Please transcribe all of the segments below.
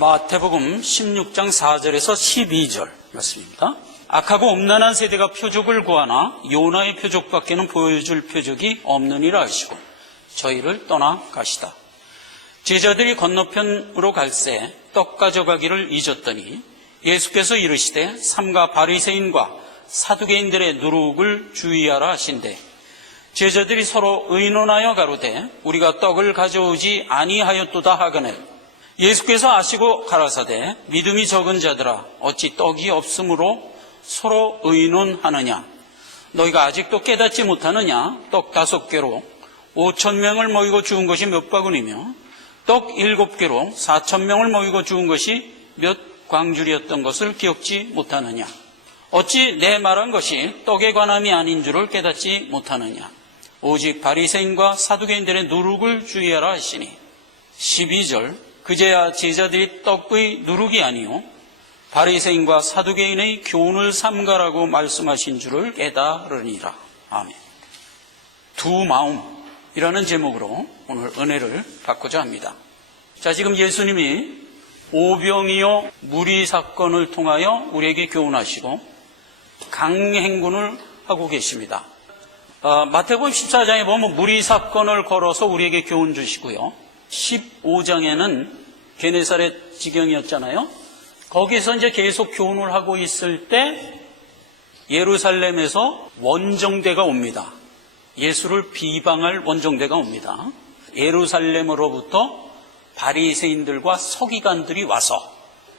마태복음 16장 4절에서 12절 말씀입니다. 악하고 음란한 세대가 표적을 구하나 요나의 표적밖에는 보여줄 표적이 없느니라 하시고 저희를 떠나 가시다. 제자들이 건너편으로 갈새 떡 가져가기를 잊었더니 예수께서 이르시되 삼가 바리새인과 사두개인들의 누룩을 주의하라 하신대 제자들이 서로 의논하여 가로되 우리가 떡을 가져오지 아니하였도다 하거늘 예수께서 아시고 가라사대 믿음이 적은 자들아 어찌 떡이 없으므로 서로 의논하느냐 너희가 아직도 깨닫지 못하느냐 떡 5개로 5,000명을 먹이고 죽은 것이 몇 바구니며 떡 7개로 4,000명을 먹이고 죽은 것이 몇 광줄이었던 것을 기억지 못하느냐 어찌 내 말한 것이 떡에 관함이 아닌 줄을 깨닫지 못하느냐 오직 바리새인과 사두개인들의 누룩을 주의하라 하시니 12절 그제야 제자들이 떡의 누룩이 아니요 바리새인과 사두개인의 교훈을 삼가라고 말씀하신 줄을 깨달으니라. 아멘. 두 마음이라는 제목으로 오늘 은혜를 받고자 합니다. 자, 지금 예수님이 오병이어 무리 사건을 통하여 우리에게 교훈하시고 강행군을 하고 계십니다. 마태복음 14장에 보면 무리 사건을 걸어서 우리에게 교훈 주시고요. 15장에는 게네사렛 지경이었잖아요. 거기서 이제 계속 교훈을 하고 있을 때 예루살렘에서 원정대가 옵니다. 예수를 비방할 원정대가 옵니다. 예루살렘으로부터 바리새인들과 서기관들이 와서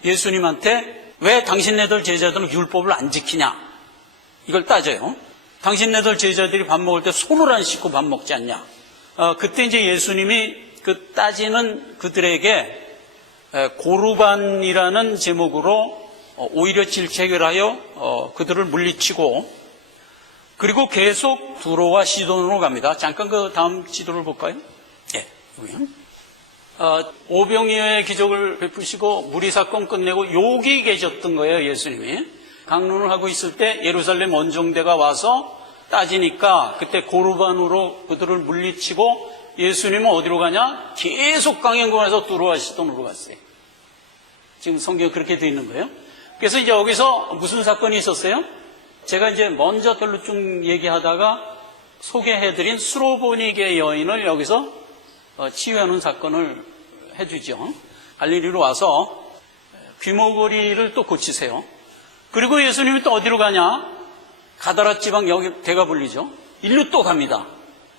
예수님한테 왜 당신네들 제자들은 율법을 안 지키냐 이걸 따져요. 당신네들 제자들이 밥 먹을 때 손을 안 씻고 밥 먹지 않냐. 그때 이제 예수님이 그 따지는 그들에게 고르반이라는 제목으로 오히려 질책을 하여 그들을 물리치고 그리고 계속 두로와 시돈으로 갑니다. 잠깐 그 다음 지도를 볼까요? 예, 여기요. 오병이어의 기적을 베푸시고 무리 사건 끝내고 여기 계셨던 거예요, 예수님이. 강론을 하고 있을 때 예루살렘 원정대가 와서 따지니까 그때 고르반으로 그들을 물리치고 예수님은 어디로 가냐? 계속 강행군에서 두로와 시돈으로 갔어요. 지금 성경에 그렇게 되어 있는 거예요. 그래서 이제 여기서 무슨 사건이 있었어요? 제가 이제 먼저 별로 쭉 얘기하다가 소개해드린 수로보니게 여인을 여기서 치유하는 사건을 해주죠. 갈릴리로 와서 귀머거리를 또 고치세요. 그리고 예수님이 또 어디로 가냐? 가다라 지방 여기 데가볼리죠. 일로 또 갑니다.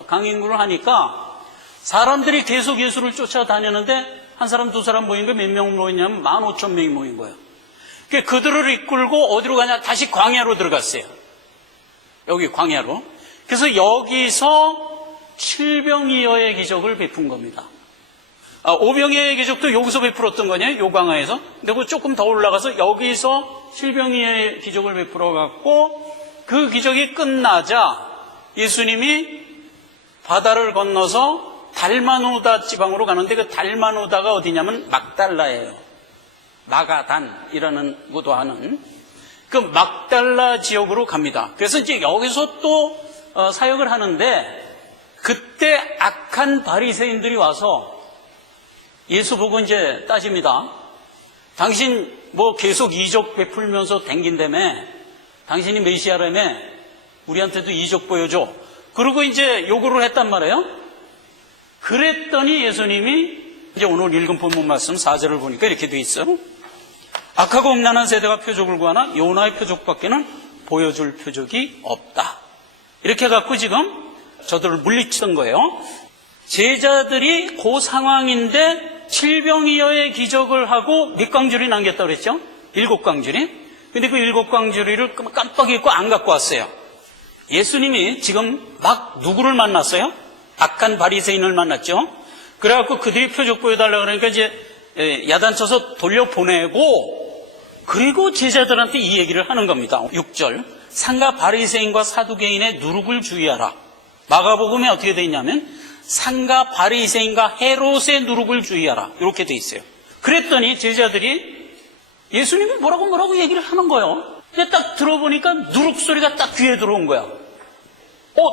강행군을 하니까 사람들이 계속 예수를 쫓아다녔는데 한 사람 두 사람 모인 거 몇 명 모였냐면 15,000명이 모인 거예요. 그들을 이끌고 어디로 가냐? 다시 광야로 들어갔어요. 여기 광야로. 그래서 여기서 칠병이어의 기적을 베푼 겁니다. 오병이어의 기적도 여기서 베풀었던 거냐? 요 광야에서. 근데 그 조금 더 올라가서 여기서 칠병이어의 기적을 베풀어 갖고 그 기적이 끝나자 예수님이 바다를 건너서 달마누다 지방으로 가는데 그 달마누다가 어디냐면 막달라예요. 마가단이라는 것도 하는 그 막달라 지역으로 갑니다. 그래서 이제 여기서 또 사역을 하는데 그때 악한 바리새인들이 와서 예수 보고 이제 따집니다. 당신 뭐 계속 이적 베풀면서 댕긴다며 당신이 메시아라며 우리한테도 이적 보여줘. 그리고 이제 요구를 했단 말이에요. 그랬더니 예수님이 이제 오늘 읽은 본문 말씀 4절을 보니까 이렇게 돼 있어요. 악하고 음란한 세대가 표적을 구하나 요나의 표적밖에는 보여줄 표적이 없다. 이렇게 해갖고 지금 저들을 물리치던 거예요. 제자들이 그 상황인데 칠병이어의 기적을 하고 몇 광주리 남겼다고 그랬죠? 7광주리. 근데 그 7광주리를 깜빡 잊고 안 갖고 왔어요. 예수님이 지금 막 누구를 만났어요? 악한 바리새인을 만났죠. 그래갖고 그들이 표적 보여달라고 그러니까 이제 야단쳐서 돌려보내고 그리고 제자들한테 이 얘기를 하는 겁니다. 6절 상가 바리새인과 사두개인의 누룩을 주의하라. 마가복음에 어떻게 돼 있냐면 상가 바리새인과 헤롯의 누룩을 주의하라 이렇게 돼 있어요. 그랬더니 제자들이 예수님이 뭐라고 얘기를 하는 거예요. 근데 딱 들어보니까 누룩 소리가 딱 귀에 들어온 거야.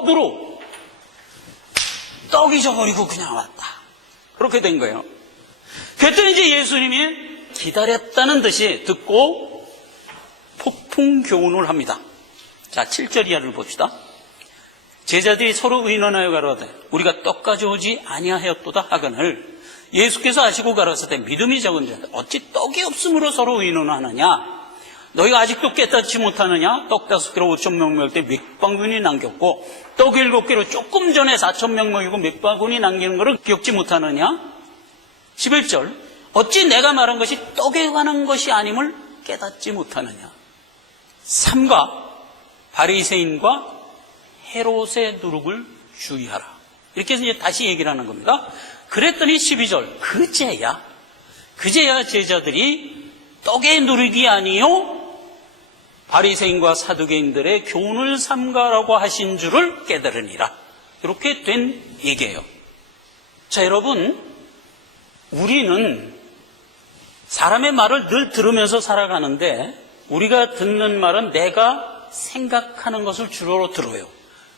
누룩 떡 잊어버리고 그냥 왔다. 그렇게 된 거예요. 그랬더니 이제 예수님이 기다렸다는 듯이 듣고 폭풍 교훈을 합니다. 자, 7절 이하를 봅시다. 제자들이 서로 의논하여 가로되 우리가 떡 가져오지 아니하였도다 하거늘 예수께서 아시고 가라사대 믿음이 적은 자들 어찌 떡이 없으므로 서로 의논하느냐. 너희가 아직도 깨닫지 못하느냐. 떡 5개로 5,000명 먹을 때 몇 바구니 남겼고 떡 7개로 조금 전에 4,000명 먹이고 몇 바구니 남기는 것을 기억지 못하느냐. 11절 어찌 내가 말한 것이 떡에 관한 것이 아님을 깨닫지 못하느냐. 삼가 바리새인과 헤롯의 누룩을 주의하라. 이렇게 해서 이제 다시 얘기를 하는 겁니다. 그랬더니 12절 그제야 제자들이 떡의 누룩이 아니요 바리새인과 사두개인들의 교훈을 삼가라고 하신 줄을 깨달으니라. 이렇게 된 얘기예요. 자, 여러분, 우리는 사람의 말을 늘 들으면서 살아가는데 우리가 듣는 말은 내가 생각하는 것을 주로 들어요.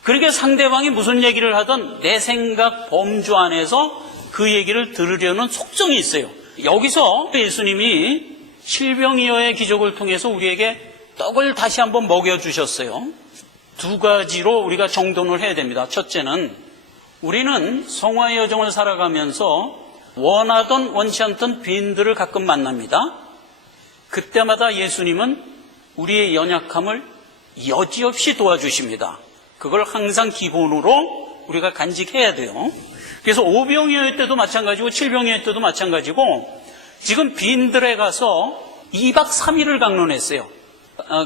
그러니까 상대방이 무슨 얘기를 하든 내 생각 범주 안에서 그 얘기를 들으려는 속성이 있어요. 여기서 예수님이 실병이어의 기적을 통해서 우리에게 떡을 다시 한번 먹여주셨어요. 두 가지로 우리가 정돈을 해야 됩니다. 첫째는 우리는 성화의 여정을 살아가면서 원하던 원치 않던 빈들을 가끔 만납니다. 그때마다 예수님은 우리의 연약함을 여지없이 도와주십니다. 그걸 항상 기본으로 우리가 간직해야 돼요. 그래서 오병이어의 때도 마찬가지고 칠병이어의 때도 마찬가지고 지금 빈들에 가서 2박 3일을 강론했어요.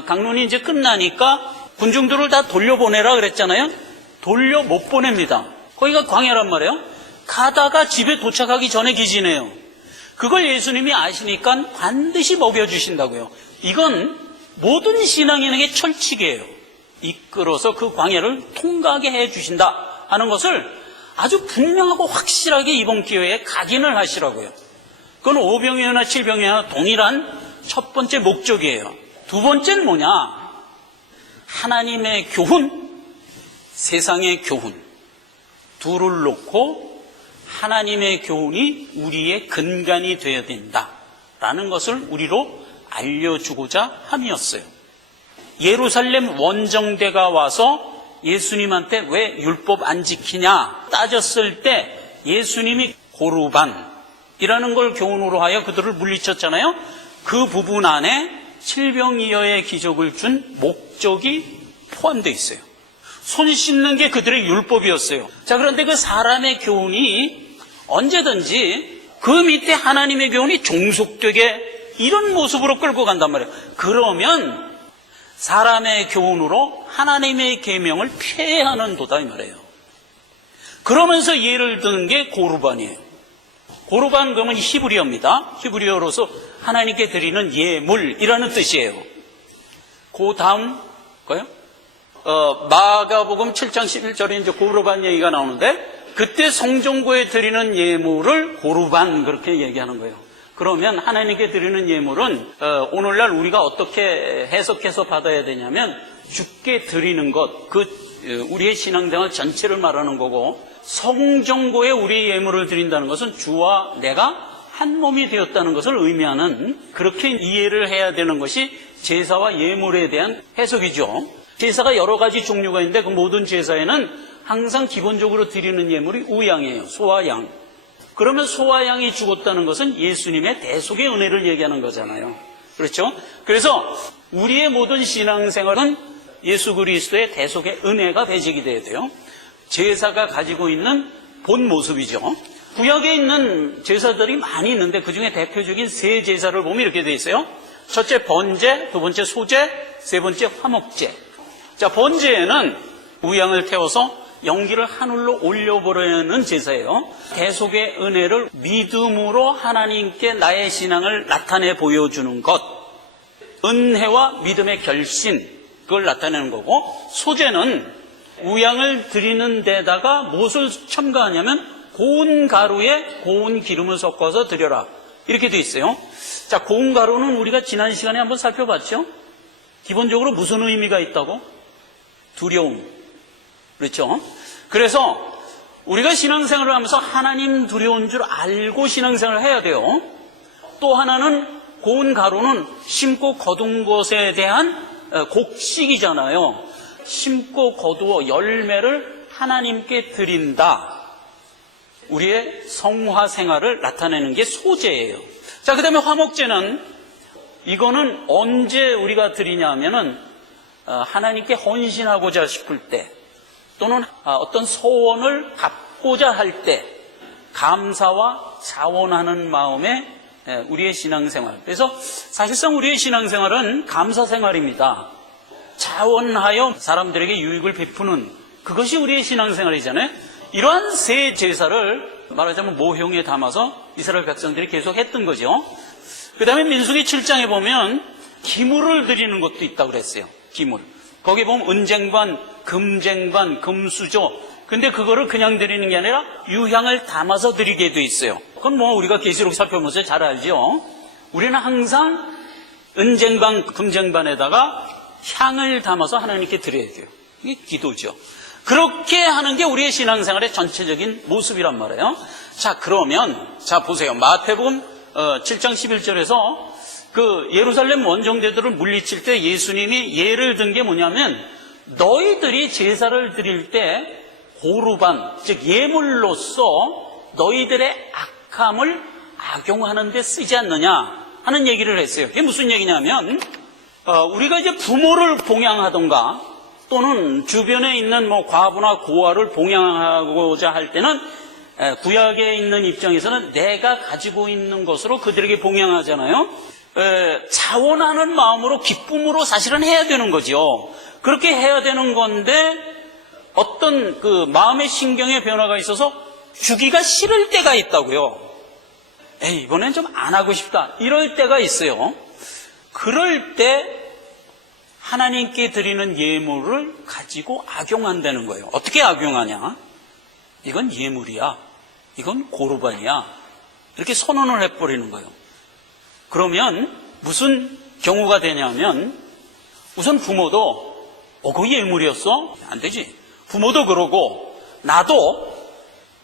강론이 이제 끝나니까 군중들을 다 돌려보내라 그랬잖아요. 돌려 못 보냅니다. 거기가 광야란 말이에요. 가다가 집에 도착하기 전에 기진해요. 그걸 예수님이 아시니까 반드시 먹여주신다고요. 이건 모든 신앙인에게 철칙이에요. 이끌어서 그 광야를 통과하게 해주신다 하는 것을 아주 분명하고 확실하게 이번 기회에 각인을 하시라고요. 그건 오병이어나 칠병이어나 동일한 첫 번째 목적이에요. 두 번째는 뭐냐? 하나님의 교훈, 세상의 교훈 둘을 놓고 하나님의 교훈이 우리의 근간이 되어야 된다라는 것을 우리로 알려주고자 함이었어요. 예루살렘 원정대가 와서 예수님한테 왜 율법 안 지키냐 따졌을 때 예수님이 고르반이라는 걸 교훈으로 하여 그들을 물리쳤잖아요. 그 부분 안에 칠병이어의 기적을 준 목적이 포함되어 있어요. 손 씻는 게 그들의 율법이었어요. 자, 그런데 그 사람의 교훈이 언제든지 그 밑에 하나님의 교훈이 종속되게 이런 모습으로 끌고 간단 말이에요. 그러면 사람의 교훈으로 하나님의 계명을 폐하는도다 이 말이에요. 그러면서 예를 드는 게 고르반이에요. 고르반 그러면 히브리어입니다. 히브리어로서 하나님께 드리는 예물이라는 뜻이에요. 그 다음 거요? 마가복음 7장 11절에 이제 고르반 얘기가 나오는데 그때 성전구에 드리는 예물을 고르반 그렇게 얘기하는 거예요. 그러면 하나님께 드리는 예물은 오늘날 우리가 어떻게 해석해서 받아야 되냐면 주께 드리는 것, 우리의 신앙생활 전체를 말하는 거고 성전구에 우리의 예물을 드린다는 것은 주와 내가 한 몸이 되었다는 것을 의미하는 그렇게 이해를 해야 되는 것이 제사와 예물에 대한 해석이죠. 제사가 여러 가지 종류가 있는데 그 모든 제사에는 항상 기본적으로 드리는 예물이 우양이에요. 소와 양. 그러면 소와 양이 죽었다는 것은 예수님의 대속의 은혜를 얘기하는 거잖아요. 그렇죠? 그래서 우리의 모든 신앙생활은 예수 그리스도의 대속의 은혜가 배제가 돼야 돼요. 제사가 가지고 있는 본 모습이죠. 구약에 있는 제사들이 많이 있는데 그중에 대표적인 세 제사를 보면 이렇게 돼 있어요. 첫째 번제, 두 번째 소제, 세 번째 화목제. 자, 번제에는 우양을 태워서 연기를 하늘로 올려보려는 제사예요. 대속의 은혜를 믿음으로 하나님께 나의 신앙을 나타내 보여주는 것. 은혜와 믿음의 결신, 그걸 나타내는 거고, 소제는 우양을 드리는 데다가 무엇을 첨가하냐면 고운 가루에 고운 기름을 섞어서 드려라. 이렇게 돼 있어요. 자, 고운 가루는 우리가 지난 시간에 한번 살펴봤죠? 기본적으로 무슨 의미가 있다고? 두려움. 그렇죠? 그래서 우리가 신앙생활을 하면서 하나님 두려운 줄 알고 신앙생활을 해야 돼요. 또 하나는 고운 가루는 심고 거둔 것에 대한 곡식이잖아요. 심고 거두어 열매를 하나님께 드린다. 우리의 성화 생활을 나타내는 게 소제예요. 자, 그 다음에 화목제는, 이거는 언제 우리가 드리냐 하면은 하나님께 헌신하고자 싶을 때, 또는 어떤 소원을 갚고자 할 때 감사와 자원하는 마음에 우리의 신앙생활. 그래서 사실상 우리의 신앙생활은 감사생활입니다. 자원하여 사람들에게 유익을 베푸는, 그것이 우리의 신앙생활이잖아요. 이러한 세 제사를 말하자면 모형에 담아서 이스라엘 백성들이 계속 했던 거죠. 그 다음에 민수기 7장에 보면 기물을 드리는 것도 있다고 그랬어요. 기물. 거기 보면 은쟁반, 금쟁반, 금수저. 근데 그거를 그냥 드리는 게 아니라 유향을 담아서 드리게 돼 있어요. 그건 뭐 우리가 계시록 살펴보면서 잘 알죠. 우리는 항상 은쟁반, 금쟁반에다가 향을 담아서 하나님께 드려야 돼요. 이게 기도죠. 그렇게 하는 게 우리의 신앙생활의 전체적인 모습이란 말이에요. 자, 그러면 자 보세요. 마태복음 7장 11절에서 그 예루살렘 원정대들을 물리칠 때 예수님이 예를 든 게 뭐냐면, 너희들이 제사를 드릴 때 고르반, 즉 예물로서 너희들의 악함을 악용하는 데 쓰지 않느냐 하는 얘기를 했어요. 이게 무슨 얘기냐면, 우리가 이제 부모를 봉양하던가 또는 주변에 있는 뭐 과부나 고아를 봉양하고자 할 때는 구약에 있는 입장에서는 내가 가지고 있는 것으로 그들에게 봉양하잖아요. 자원하는 마음으로, 기쁨으로 사실은 해야 되는 거죠. 그렇게 해야 되는 건데 어떤 그 마음의 신경의 변화가 있어서 주기가 싫을 때가 있다고요. 이번엔 좀 안 하고 싶다, 이럴 때가 있어요. 그럴 때 하나님께 드리는 예물을 가지고 악용한다는 거예요. 어떻게 악용하냐? 이건 예물이야, 이건 고르반이야, 이렇게 선언을 해버리는 거예요. 그러면 무슨 경우가 되냐면, 우선 부모도 그거 예물이었어? 안 되지. 부모도 그러고 나도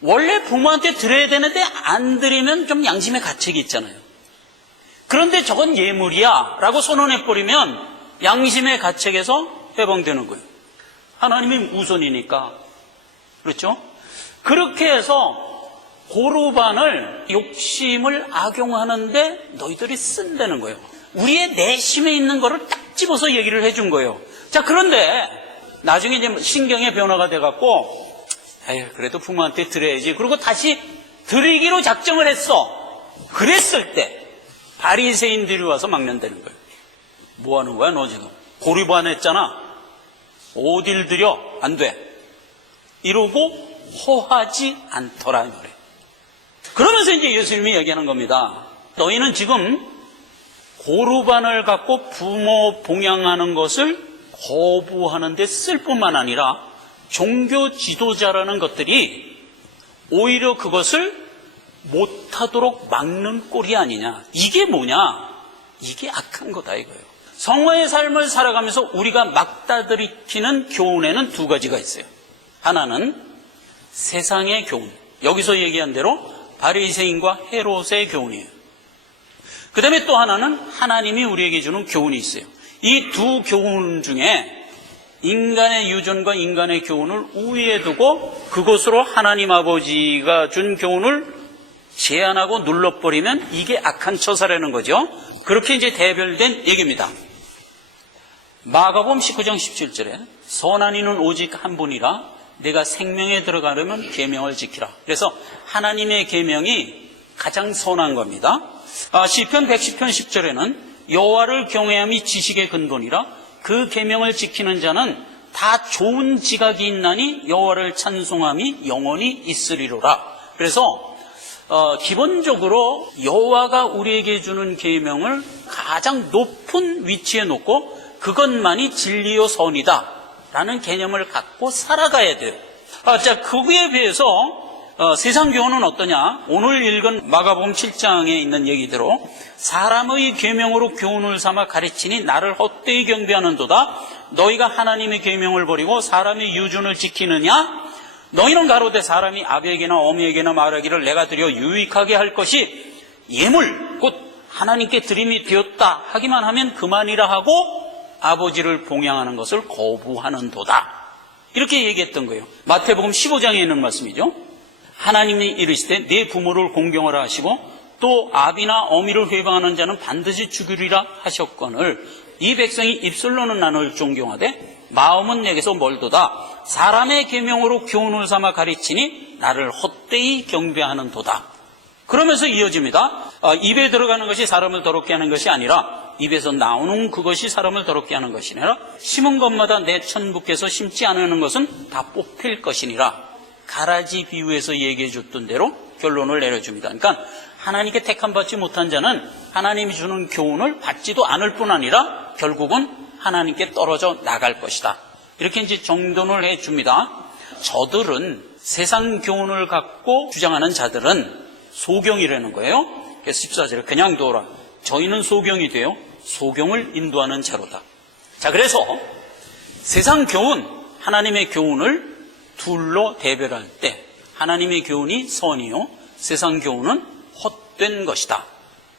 원래 부모한테 드려야 되는데 안 드리면 좀 양심의 가책이 있잖아요. 그런데 저건 예물이야 라고 선언해버리면 양심의 가책에서 해방되는 거예요. 하나님이 우선이니까. 그렇죠? 그렇게 해서 고르반을, 욕심을 악용하는데 너희들이 쓴다는 거예요. 우리의 내심에 있는 거를 딱 집어서 얘기를 해준 거예요. 자, 그런데 나중에 이제 신경의 변화가 돼갖고, 그래도 부모한테 드려야지, 그리고 다시 드리기로 작정을 했어. 그랬을 때 바리새인들이 와서 막는다는 거예요. 뭐 하는 거야, 너 지금? 고르반 했잖아. 어딜 드려? 안 돼. 이러고 허하지 않더라, 이 말이에요. 그러면서 이제 예수님이 얘기하는 겁니다. 너희는 지금 고르반을 갖고 부모 봉양하는 것을 거부하는 데 쓸 뿐만 아니라 종교 지도자라는 것들이 오히려 그것을 못하도록 막는 꼴이 아니냐. 이게 뭐냐? 이게 악한 거다 이거예요. 성화의 삶을 살아가면서 우리가 막다들이키는 교훈에는 두 가지가 있어요. 하나는 세상의 교훈, 여기서 얘기한 대로 바리새인과 헤롯의 교훈이에요. 그 다음에 또 하나는 하나님이 우리에게 주는 교훈이 있어요. 이 두 교훈 중에 인간의 유전과 인간의 교훈을 우위에 두고 그것으로 하나님 아버지가 준 교훈을 제한하고 눌러버리면 이게 악한 처사라는 거죠. 그렇게 이제 대별된 얘기입니다. 마가복음 19장 17절에 선한 이는 오직 한 분이라 내가 생명에 들어가려면 계명을 지키라. 그래서 하나님의 계명이 가장 선한 겁니다. 시편 110편 10절에는 여호와를 경외함이 지식의 근본이라 그 계명을 지키는 자는 다 좋은 지각이 있나니 여호와를 찬송함이 영원히 있으리로라. 그래서 기본적으로 여호와가 우리에게 주는 계명을 가장 높은 위치에 놓고 그것만이 진리요 선이다 라는 개념을 갖고 살아가야 돼요. 자, 그거에 비해서 세상 교훈은 어떠냐? 오늘 읽은 마가복음 7장에 있는 얘기대로 사람의 계명으로 교훈을 삼아 가르치니 나를 헛되이 경배하는도다. 너희가 하나님의 계명을 버리고 사람의 유준을 지키느냐? 너희는 가로되 사람이 아비에게나 어미에게나 말하기를 내가 드려 유익하게 할 것이 예물 곧 하나님께 드림이 되었다 하기만 하면 그만이라 하고 아버지를 봉양하는 것을 거부하는도다. 이렇게 얘기했던 거예요. 마태복음 15장에 있는 말씀이죠. 하나님이 이르시되 내 부모를 공경하라 하시고 또 아비나 어미를 회방하는 자는 반드시 죽으리라 하셨거늘 이 백성이 입술로는 나를 존경하되 마음은 내게서 멀도다. 사람의 계명으로 교훈을 삼아 가르치니 나를 헛되이 경배하는도다. 그러면서 이어집니다. 입에 들어가는 것이 사람을 더럽게 하는 것이 아니라 입에서 나오는 그것이 사람을 더럽게 하는 것이니라. 심은 것마다 내 천부께서 심지 않는 것은 다 뽑힐 것이니라. 가라지 비유에서 얘기해 줬던 대로 결론을 내려줍니다. 그러니까 하나님께 택함받지 못한 자는 하나님이 주는 교훈을 받지도 않을 뿐 아니라 결국은 하나님께 떨어져 나갈 것이다. 이렇게 이제 정돈을 해 줍니다. 저들은 세상 교훈을 갖고 주장하는 자들은 소경이라는 거예요. 그래서 14절에 그냥 둬라. 저희는 소경이 되어 소경을 인도하는 자로다. 자, 그래서 세상 교훈, 하나님의 교훈을 둘로 대별할 때 하나님의 교훈이 선이요, 세상 교훈은 헛된 것이다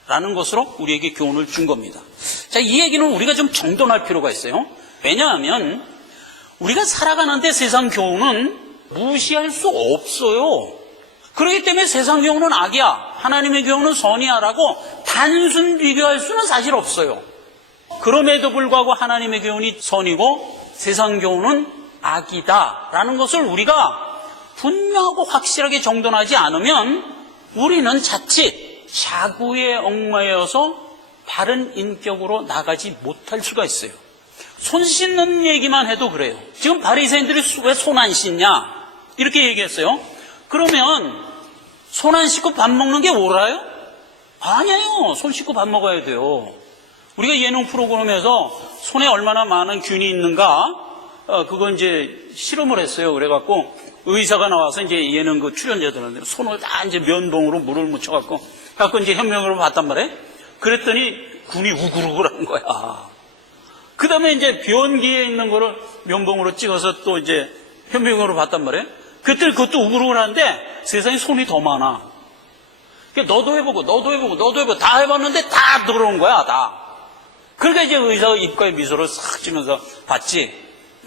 라는 것으로 우리에게 교훈을 준 겁니다. 자, 이 얘기는 우리가 좀 정돈할 필요가 있어요. 왜냐하면 우리가 살아가는데 세상 교훈은 무시할 수 없어요. 그렇기 때문에 세상 교훈은 악이야, 하나님의 교훈은 선이야 라고 단순 비교할 수는 사실 없어요. 그럼에도 불구하고 하나님의 교훈이 선이고 세상 교훈은 악이다 라는 것을 우리가 분명하고 확실하게 정돈하지 않으면 우리는 자칫 자구에 얽매여서 바른 인격으로 나가지 못할 수가 있어요. 손 씻는 얘기만 해도 그래요. 지금 바리새인들이 왜 손 안 씻냐 이렇게 얘기했어요. 그러면 손 안 씻고 밥 먹는 게 옳아요? 아니에요. 손 씻고 밥 먹어야 돼요. 우리가 예능 프로그램에서 손에 얼마나 많은 균이 있는가 그거 이제 실험을 했어요. 그래갖고 의사가 나와서 이제 예능 그 출연자들한테 손을 다 이제 면봉으로 물을 묻혀갖고 이제 현명으로 봤단 말이에요. 그랬더니 군이 우글우글한 거야. 그 다음에 이제 변기에 있는 거를 면봉으로 찍어서 또 이제 현명으로 봤단 말이에요. 그때 그것도 우글우글한데 세상에 손이 더 많아. 그러니까 너도 해보고 다 해봤는데 다 들어온 거야, 다. 그러니까 이제 의사가 입가에 미소를 싹 지면서 봤지.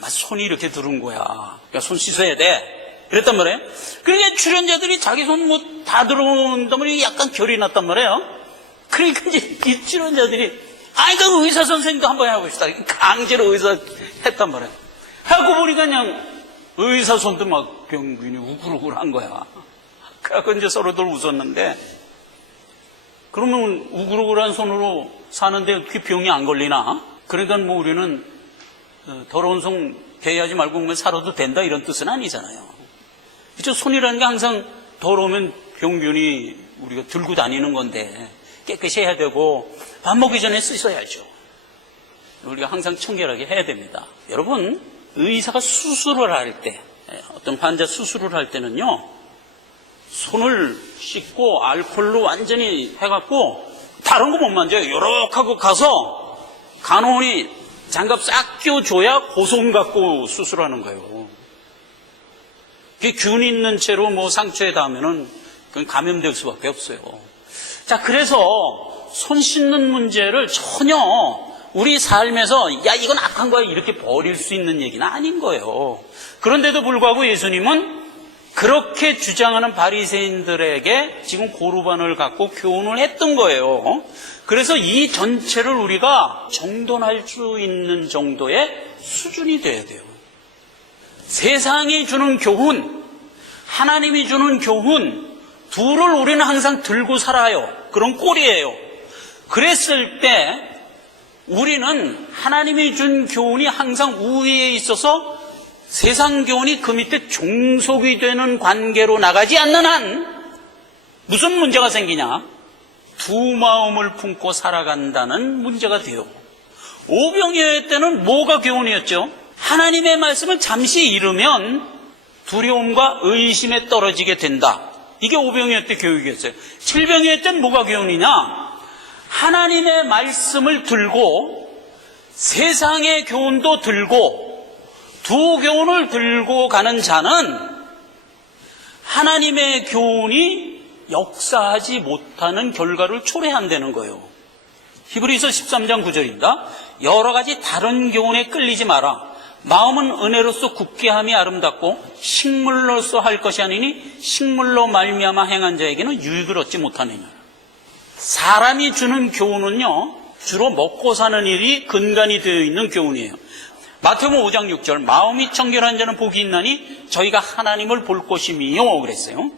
손이 이렇게 들은 거야. 그러니까 손 씻어야 돼. 그랬단 말이에요. 그러니까 출연자들이 자기 손 뭐 다 들어온단 말이에요. 약간 결이 났단 말이에요. 그러니까 이제 이 출연자들이 그 의사 선생님도 한번 해봅시다. 강제로 의사 했단 말이에요. 하고 보니까 그냥 의사 손도 막 병균이 우글우글한 거야. 그래서 이제 서로들 웃었는데, 그러면 우글우글한 손으로 사는데 어떻게 병이 안 걸리나? 그러니까 뭐 우리는 더러운 손 대하지 말고 살아도 된다 이런 뜻은 아니잖아요. 그렇죠? 손이라는 게 항상 더러우면 병균이 우리가 들고 다니는 건데 깨끗이 해야 되고 밥 먹기 전에 씻어야죠. 우리가 항상 청결하게 해야 됩니다. 여러분, 의사가 수술을 할 때, 어떤 환자 수술을 할 때는요, 손을 씻고 알코올로 완전히 해갖고 다른 거 못 만져요. 요렇게 하고 가서 간호원이 장갑 싹 끼워줘야 그 손 갖고 수술하는 거예요. 그게 균 있는 채로 뭐 상처에 닿으면은 그건 감염될 수밖에 없어요. 자, 그래서 손 씻는 문제를 전혀 우리 삶에서 이건 악한 거야 이렇게 버릴 수 있는 얘기는 아닌 거예요. 그런데도 불구하고 예수님은 그렇게 주장하는 바리새인들에게 지금 고르반을 갖고 교훈을 했던 거예요. 그래서 이 전체를 우리가 정돈할 수 있는 정도의 수준이 돼야 돼요. 세상이 주는 교훈, 하나님이 주는 교훈, 둘을 우리는 항상 들고 살아요. 그런 꼴이에요. 그랬을 때 우리는 하나님이 준 교훈이 항상 우위에 있어서 세상 교훈이 그 밑에 종속이 되는 관계로 나가지 않는 한 무슨 문제가 생기냐? 두 마음을 품고 살아간다는 문제가 돼요. 오병이어 때는 뭐가 교훈이었죠? 하나님의 말씀을 잠시 잃으면 두려움과 의심에 떨어지게 된다. 이게 오병이어 때 교육이었어요. 칠병이어 때는 뭐가 교훈이냐? 하나님의 말씀을 들고 세상의 교훈도 들고 두 교훈을 들고 가는 자는 하나님의 교훈이 역사하지 못하는 결과를 초래한다는 거예요. 히브리서 13장 9절입니다. 여러 가지 다른 교훈에 끌리지 마라. 마음은 은혜로서 굳게 함이 아름답고 식물로서 할 것이 아니니 식물로 말미암아 행한 자에게는 유익을 얻지 못하느니라. 사람이 주는 교훈은요, 주로 먹고 사는 일이 근간이 되어 있는 교훈이에요. 마태복음 5장 6절, 마음이 청결한 자는 복이 있나니 저희가 하나님을 볼 것임이요 그랬어요.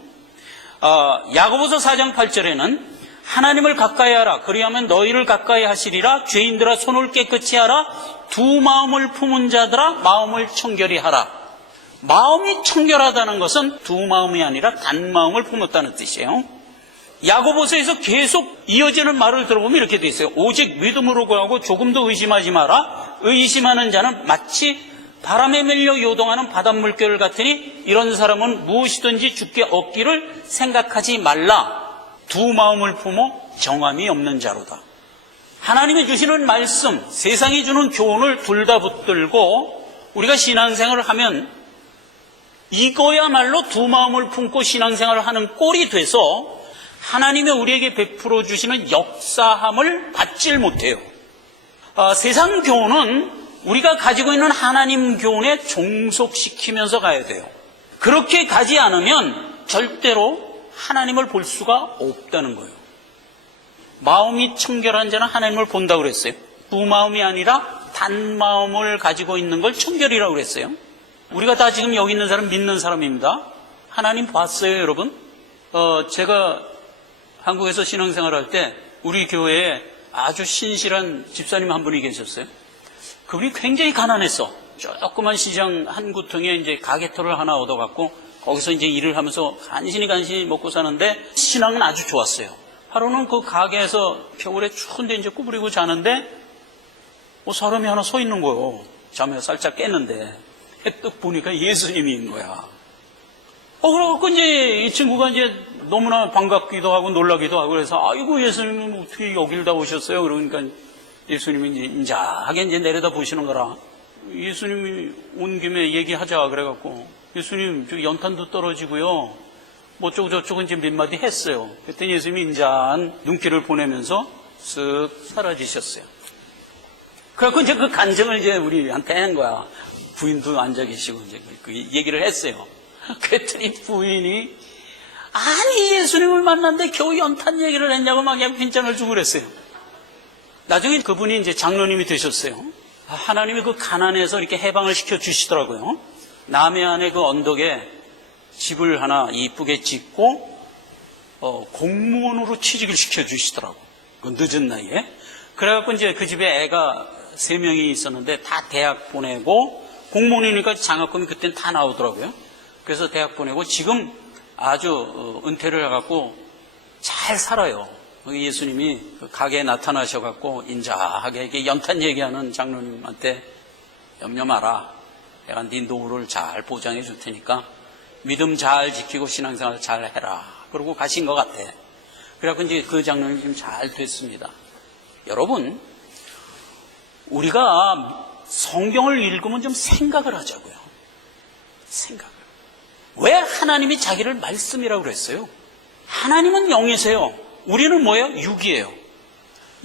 야고보서 4장 8절에는 하나님을 가까이 하라. 그리하면 너희를 가까이 하시리라. 죄인들아 손을 깨끗이 하라. 두 마음을 품은 자들아 마음을 청결히 하라. 마음이 청결하다는 것은 두 마음이 아니라 단 마음을 품었다는 뜻이에요. 야고보서에서 계속 이어지는 말을 들어보면 이렇게 돼 있어요. 오직 믿음으로 구하고 조금도 의심하지 마라. 의심하는 자는 마치 바람에 밀려 요동하는 바닷물결 같으니 이런 사람은 무엇이든지 주께 얻기를 생각하지 말라. 두 마음을 품어 정함이 없는 자로다. 하나님이 주시는 말씀, 세상이 주는 교훈을 둘 다 붙들고 우리가 신앙생활을 하면 이거야말로 두 마음을 품고 신앙생활을 하는 꼴이 돼서 하나님이 우리에게 베풀어 주시는 역사함을 받질 못해요. 세상 교훈은 우리가 가지고 있는 하나님 교훈에 종속시키면서 가야 돼요. 그렇게 가지 않으면 절대로 하나님을 볼 수가 없다는 거예요. 마음이 청결한 자는 하나님을 본다고 그랬어요. 두 마음이 아니라 단 마음을 가지고 있는 걸 청결이라고 그랬어요. 우리가 다 지금 여기 있는 사람 믿는 사람입니다. 하나님 봤어요, 여러분? 제가 한국에서 신앙생활할 때 우리 교회에 아주 신실한 집사님 한 분이 계셨어요. 그분이 굉장히 가난했어. 조그만 시장 한 구퉁에 이제 가게터를 하나 얻어갖고 거기서 이제 일을 하면서 간신히 먹고 사는데 신앙은 아주 좋았어요. 하루는 그 가게에서 겨울에 추운데 이제 구부리고 자는데 사람이 하나 서 있는 거예요. 잠에 살짝 깼는데 딱 보니까 예수님이 있는 거야. 그래갖고 이제 이 친구가 이제 너무나 반갑기도 하고 놀라기도 하고 그래서 아이고 예수님은 어떻게 여길 다 오셨어요? 그러니까 예수님이 이제 인자하게 이제 내려다 보시는 거라. 예수님이 온 김에 얘기하자 그래갖고 예수님 저 연탄도 떨어지고요. 뭐 어쩌고 이제 몇 마디 했어요. 그랬더니 예수님이 인자한 눈길을 보내면서 쓱 사라지셨어요. 그래갖고 이제 그 간증을 이제 우리한테 한 거야. 부인도 앉아 계시고 이제 그 얘기를 했어요. 그랬더니 부인이 아니 예수님을 만났는데 겨우 연탄 얘기를 했냐고 막 빈잔을 주고 그랬어요. 나중에 그분이 이제 장로님이 되셨어요. 하나님이 그 가난에서 이렇게 해방을 시켜 주시더라고요. 남해안의 그 언덕에 집을 하나 이쁘게 짓고 공무원으로 취직을 시켜 주시더라고. 그 늦은 나이에. 그래갖고 이제 그 집에 애가 3명이 있었는데 다 대학 보내고 공무원이니까 장학금이 그때는 다 나오더라고요. 그래서 대학 보내고 지금 아주 은퇴를 해갖고 잘 살아요. 예수님이 그 가게에 나타나셔갖고 인자하게 이렇게 연탄 얘기하는 장로님한테 염려 마라. 내가 네 노후를 잘 보장해 줄 테니까 믿음 잘 지키고 신앙생활 잘 해라. 그러고 가신 것 같아. 그래갖고 이제 그 장로님 지금 잘 됐습니다. 여러분, 우리가 성경을 읽으면 좀 생각을 하자고요. 생각을. 왜 하나님이 자기를 말씀이라고 그랬어요? 하나님은 영이세요. 우리는 뭐예요? 육이에요.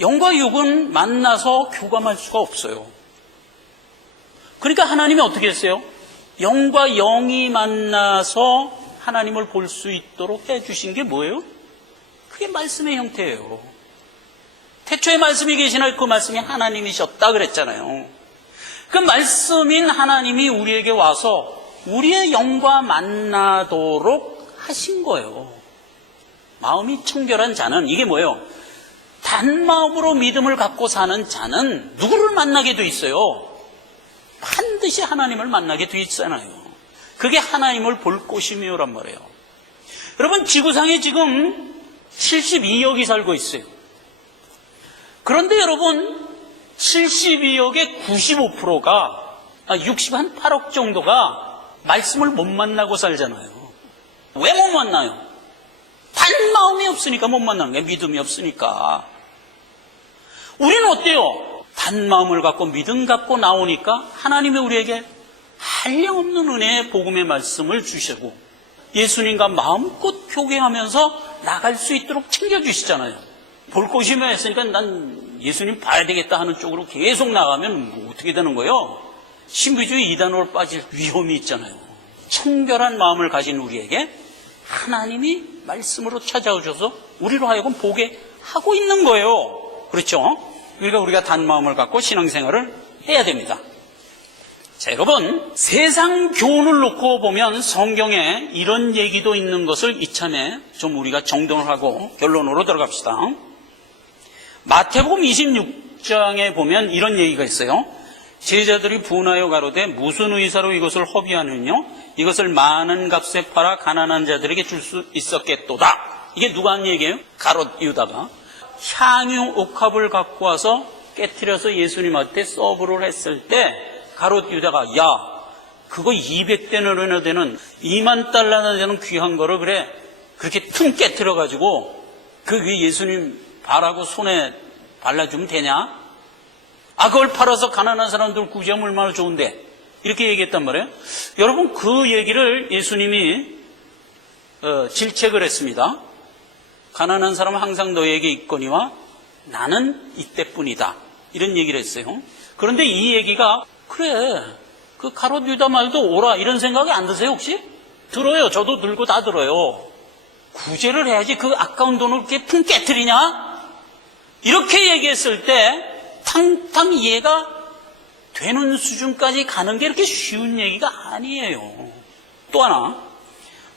영과 육은 만나서 교감할 수가 없어요. 그러니까 하나님이 어떻게 했어요? 영과 영이 만나서 하나님을 볼 수 있도록 해주신 게 뭐예요? 그게 말씀의 형태예요. 태초에 말씀이 계시나 그 말씀이 하나님이셨다 그랬잖아요. 그 말씀인 하나님이 우리에게 와서 우리의 영과 만나도록 하신 거예요. 마음이 청결한 자는 이게 뭐예요? 단마음으로 믿음을 갖고 사는 자는 누구를 만나게 돼 있어요? 반드시 하나님을 만나게 돼 있잖아요. 그게 하나님을 볼 곳이며란 말이에요. 여러분, 지구상에 지금 72억이 살고 있어요. 그런데 여러분, 72억의 95%가 68억 정도가 말씀을 못 만나고 살잖아요. 왜 못 만나요? 단 마음이 없으니까 못 만나는 거예요. 믿음이 없으니까. 우리는 어때요? 단 마음을 갖고 믿음 갖고 나오니까 하나님이 우리에게 한량없는 은혜의 복음의 말씀을 주시고 예수님과 마음껏 교제하면서 나갈 수 있도록 챙겨주시잖아요. 볼 곳이며 했으니까 난 예수님 봐야 되겠다 하는 쪽으로 계속 나가면 뭐 어떻게 되는 거예요? 신비주의 이단으로 빠질 위험이 있잖아요. 청결한 마음을 가진 우리에게 하나님이 말씀으로 찾아오셔서 우리로 하여금 보게 하고 있는 거예요. 그렇죠? 그러니까 우리가 단 마음을 갖고 신앙생활을 해야 됩니다. 자, 여러분, 세상 교훈을 놓고 보면 성경에 이런 얘기도 있는 것을 이참에 좀 우리가 정돈을 하고 결론으로 들어갑시다. 마태복음 26장에 보면 이런 얘기가 있어요. 제자들이 분하여 가로되 무슨 의사로 이것을 허비하느뇨? 이것을 많은 값에 팔아 가난한 자들에게 줄 수 있었겠도다. 이게 누가 한 얘기예요? 가롯 유다가 향유 옥합을 갖고 와서 깨트려서 예수님한테 서브를 했을 때 가롯 유다가 야 그거 200데나리나 되는 2만 달러나 되는 귀한 거를 그래 그렇게 퉁 깨트려 가지고 그 위에 예수님 발하고 손에 발라주면 되냐? 아 그걸 팔아서 가난한 사람들 구제하면 얼마나 좋은데 이렇게 얘기했단 말이에요. 여러분 그 얘기를 예수님이 질책을 했습니다. 가난한 사람은 항상 너에게 있거니와 나는 이때뿐이다 이런 얘기를 했어요. 그런데 이 얘기가 그래 그 가롯 유다 말도 오라 이런 생각이 안 드세요 혹시? 들어요. 저도 들고 다 들어요. 구제를 해야지 그 아까운 돈을 그렇게 풍 깨트리냐? 이렇게 얘기했을 때 탕탕 이해가 되는 수준까지 가는 게 이렇게 쉬운 얘기가 아니에요. 또 하나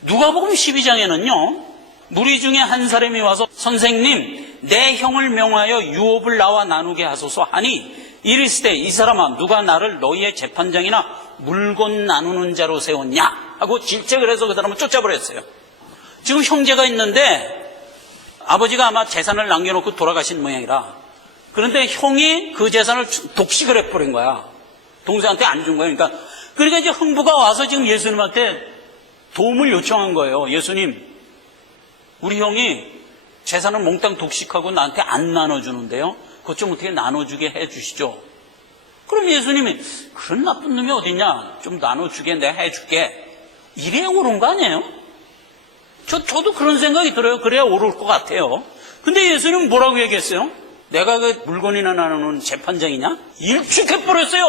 누가복음 12장에는요 무리 중에 한 사람이 와서 선생님 내 형을 명하여 유업을 나와 나누게 하소서 하니 이르시되 이 사람아 누가 나를 너희의 재판장이나 물건 나누는 자로 세웠냐 하고 질책을 해서 그 사람을 쫓아버렸어요. 지금 형제가 있는데 아버지가 아마 재산을 남겨놓고 돌아가신 모양이라 그런데 형이 그 재산을 독식을 해버린 거야. 동생한테 안 준 거야. 그러니까 이제 형부가 와서 지금 예수님한테 도움을 요청한 거예요. 예수님 우리 형이 재산을 몽땅 독식하고 나한테 안 나눠주는데요. 그것 좀 어떻게 나눠주게 해주시죠. 그럼 예수님이 그런 나쁜 놈이 어딨냐. 좀 나눠주게 내가 해줄게. 이래야 옳은 거 아니에요? 저도 그런 생각이 들어요. 그래야 옳을 것 같아요. 근데 예수님은 뭐라고 얘기했어요? 내가 그 물건이나 나누는 재판장이냐? 일축해버렸어요.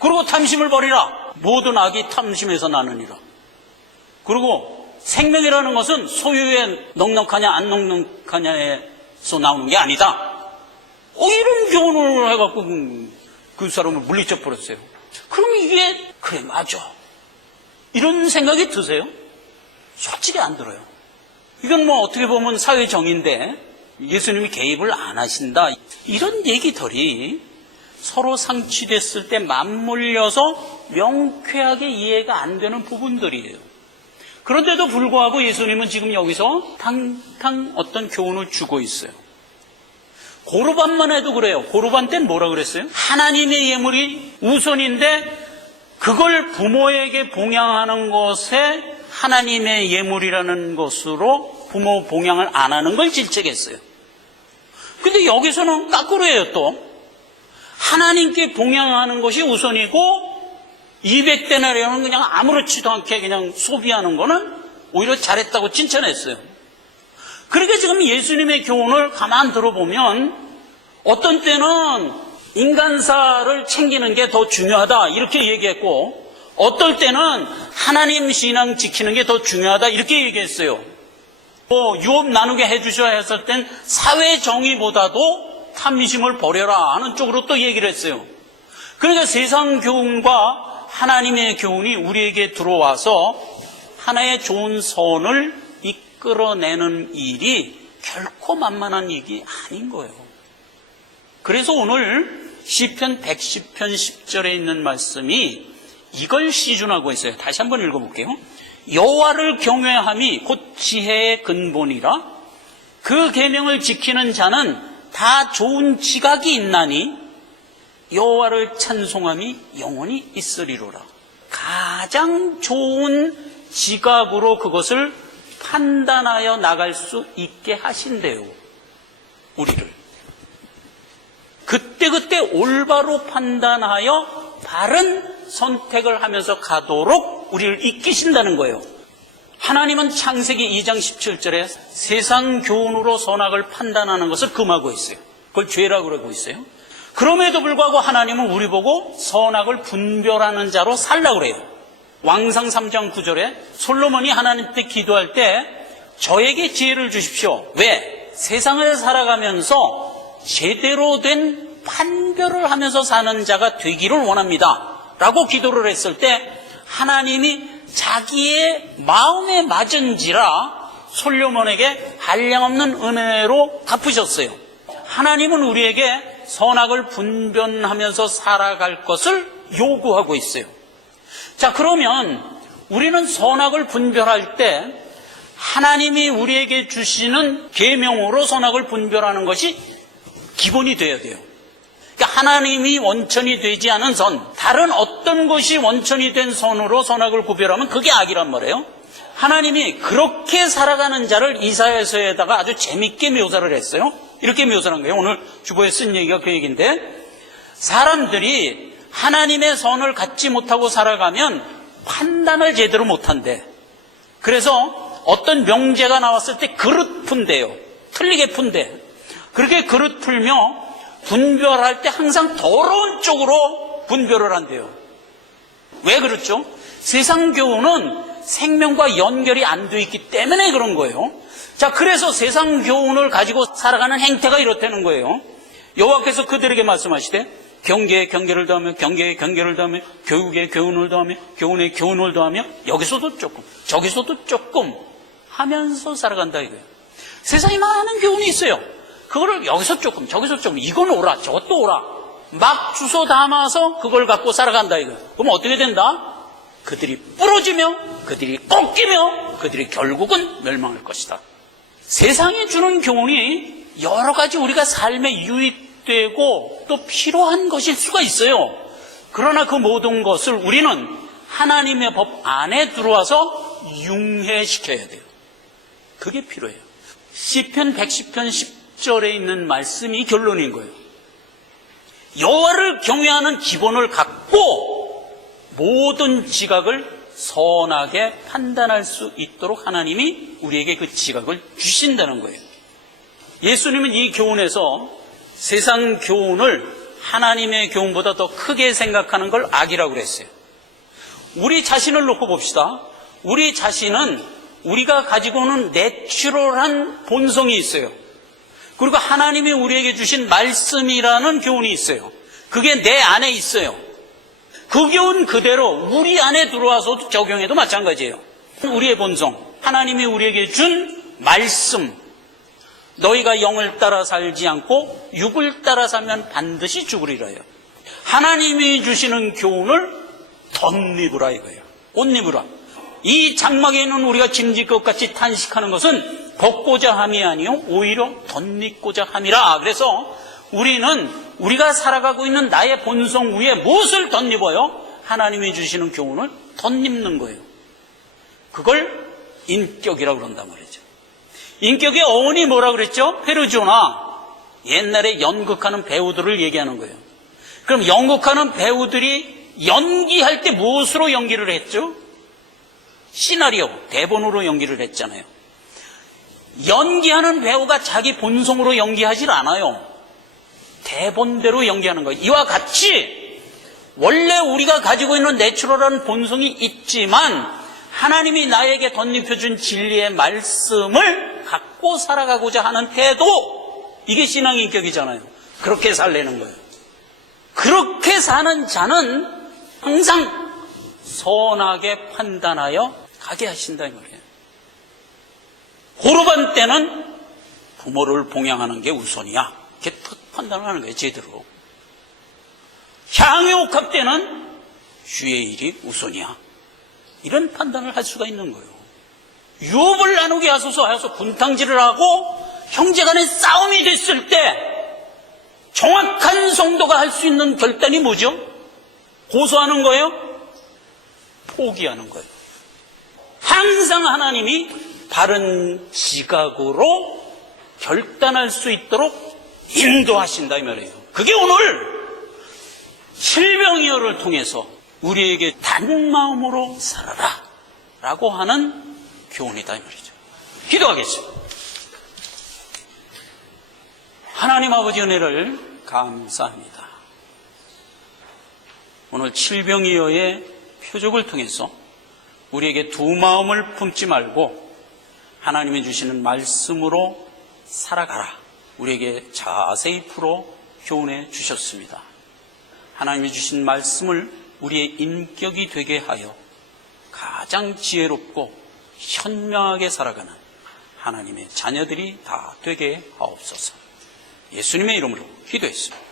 그리고 탐심을 버리라. 모든 악이 탐심에서 나느니라. 그리고 생명이라는 것은 소유에 넉넉하냐 안 넉넉하냐에서 나오는 게 아니다. 이런 교훈을 해갖고 그 사람을 물리쳐 버렸어요. 그럼 이게 그래 맞아. 이런 생각이 드세요? 솔직히 안 들어요. 이건 뭐 어떻게 보면 사회 정의인데 예수님이 개입을 안 하신다. 이런 얘기들이 서로 상치됐을 때 맞물려서 명쾌하게 이해가 안 되는 부분들이에요. 그런데도 불구하고 예수님은 지금 여기서 탕탕 어떤 교훈을 주고 있어요. 고르반만 해도 그래요. 고르반 때는 뭐라 그랬어요? 하나님의 예물이 우선인데 그걸 부모에게 봉양하는 것에 하나님의 예물이라는 것으로 부모 봉양을 안 하는 걸 질책했어요. 근데 여기서는 거꾸로예요. 또 하나님께 봉양하는 것이 우선이고 200데나리온은 그냥 아무렇지도 않게 그냥 소비하는 거는 오히려 잘했다고 칭찬했어요. 그러니까 지금 예수님의 교훈을 가만 들어보면 어떤 때는 인간사를 챙기는 게 더 중요하다 이렇게 얘기했고 어떨 때는 하나님 신앙 지키는 게 더 중요하다 이렇게 얘기했어요. 유업 나누게 해주셔야 했을 땐 사회 정의보다도 탐심을 버려라 하는 쪽으로 또 얘기를 했어요. 그러니까 세상 교훈과 하나님의 교훈이 우리에게 들어와서 하나의 좋은 선을 이끌어내는 일이 결코 만만한 일이 아닌 거예요. 그래서 오늘 시편 110편 10절에 있는 말씀이 이걸 시준하고 있어요. 다시 한번 읽어볼게요. 여호와를 경외함이 곧 지혜의 근본이라 그 계명을 지키는 자는 다 좋은 지각이 있나니 여호와를 찬송함이 영원히 있으리로라. 가장 좋은 지각으로 그것을 판단하여 나갈 수 있게 하신대요. 우리를. 그때그때 올바로 판단하여 바른 선택을 하면서 가도록 우리를 이끄신다는 거예요. 하나님은 창세기 2장 17절에 세상 교훈으로 선악을 판단하는 것을 금하고 있어요. 그걸 죄라고 그러고 있어요. 그럼에도 불구하고 하나님은 우리 보고 선악을 분별하는 자로 살라고 그래요. 왕상 3장 9절에 솔로몬이 하나님께 기도할 때 저에게 지혜를 주십시오. 왜? 세상을 살아가면서 제대로 된 판별을 하면서 사는 자가 되기를 원합니다. 라고 기도를 했을 때 하나님이 자기의 마음에 맞은지라 솔로몬에게 한량없는 은혜로 갚으셨어요. 하나님은 우리에게 선악을 분별하면서 살아갈 것을 요구하고 있어요. 자, 그러면 우리는 선악을 분별할 때 하나님이 우리에게 주시는 계명으로 선악을 분별하는 것이 기본이 되어야 돼요. 그러니까 하나님이 원천이 되지 않은 선, 다른 어떤 것이 원천이 된 선으로 선악을 구별하면 그게 악이란 말이에요. 하나님이 그렇게 살아가는 자를 이사야서에다가 아주 재밌게 묘사를 했어요. 이렇게 묘사한 거예요. 오늘 주보에 쓴 얘기가 그 얘기인데, 사람들이 하나님의 선을 갖지 못하고 살아가면 판단을 제대로 못한대. 그래서 어떤 명제가 나왔을 때 그릇 푼대요. 틀리게 푼대. 그렇게 그릇 풀며 분별할 때 항상 더러운 쪽으로 분별을 한대요. 왜 그렇죠? 세상 교훈은 생명과 연결이 안 돼 있기 때문에 그런 거예요. 자, 그래서 세상 교훈을 가지고 살아가는 행태가 이렇다는 거예요. 여호와께서 그들에게 말씀하시되 경계에 경계를 더하며 경계에 경계를 더하며 교육에 교훈을 더하며 교훈에 교훈을 더하며 여기서도 조금 저기서도 조금 하면서 살아간다 이거예요. 세상에 많은 교훈이 있어요. 그거를 여기서 조금 저기서 조금 이건 오라 저것도 오라 막 주워 담아서 그걸 갖고 살아간다 이거예요. 그럼 어떻게 된다? 그들이 부러지며 그들이 꺾이며 그들이 결국은 멸망할 것이다. 세상이 주는 교훈이 여러 가지 우리가 삶에 유익되고 또 필요한 것일 수가 있어요. 그러나 그 모든 것을 우리는 하나님의 법 안에 들어와서 융해시켜야 돼요. 그게 필요해요. 시편 110편 10절에 있는 말씀이 결론인 거예요. 여호와를 경외하는 기본을 갖고 모든 지각을 선하게 판단할 수 있도록 하나님이 우리에게 그 지각을 주신다는 거예요. 예수님은 이 교훈에서 세상 교훈을 하나님의 교훈보다 더 크게 생각하는 걸 악이라고 그랬어요. 우리 자신을 놓고 봅시다. 우리 자신은 우리가 가지고는 내추럴한 본성이 있어요. 그리고 하나님이 우리에게 주신 말씀이라는 교훈이 있어요. 그게 내 안에 있어요. 그 교훈 그대로 우리 안에 들어와서 적용해도 마찬가지예요. 우리의 본성, 하나님이 우리에게 준 말씀, 너희가 영을 따라 살지 않고 육을 따라 살면 반드시 죽으리라요. 하나님이 주시는 교훈을 덧입으라 이거예요. 옷 입으라. 이 장막에 있는 우리가 짐질 것 같이 탄식하는 것은 벗고자 함이 아니요 오히려 덧입고자 함이라. 그래서 우리는 우리가 살아가고 있는 나의 본성 위에 무엇을 덧입어요? 하나님이 주시는 교훈을 덧입는 거예요. 그걸 인격이라고 그런단 말이죠. 인격의 어원이 뭐라 그랬죠? 페르조나. 옛날에 연극하는 배우들을 얘기하는 거예요. 그럼 연극하는 배우들이 연기할 때 무엇으로 연기를 했죠? 시나리오, 대본으로 연기를 했잖아요. 연기하는 배우가 자기 본성으로 연기하질 않아요. 대본대로 연기하는 거예요. 이와 같이 원래 우리가 가지고 있는 내추럴한 본성이 있지만 하나님이 나에게 덧입혀준 진리의 말씀을 갖고 살아가고자 하는 태도, 이게 신앙의 인격이잖아요. 그렇게 살려는 거예요. 그렇게 사는 자는 항상 선하게 판단하여 가게 하신다 이 말이에요. 호르반 때는 부모를 봉양하는 게 우선이야. 이렇게 판단을 하는 거예요. 제대로. 향유옥합 때는 주의 일이 우선이야. 이런 판단을 할 수가 있는 거예요. 유업을 나누게 하소서 분탕질을 하고 형제간의 싸움이 됐을 때 정확한 성도가 할 수 있는 결단이 뭐죠? 고소하는 거예요? 포기하는 거예요. 항상 하나님이 바른 지각으로 결단할 수 있도록 인도하신다 이 말이에요. 그게 오늘 칠병이어를 통해서 우리에게 단 마음으로 살아라 라고 하는 교훈이다 이 말이죠. 기도하겠습니다. 하나님 아버지 은혜를 감사합니다. 오늘 칠병이어의 표적을 통해서 우리에게 두 마음을 품지 말고 하나님이 주시는 말씀으로 살아가라, 우리에게 자세히 풀어 교훈해 주셨습니다. 하나님이 주신 말씀을 우리의 인격이 되게 하여 가장 지혜롭고 현명하게 살아가는 하나님의 자녀들이 다 되게 하옵소서. 예수님의 이름으로 기도했습니다.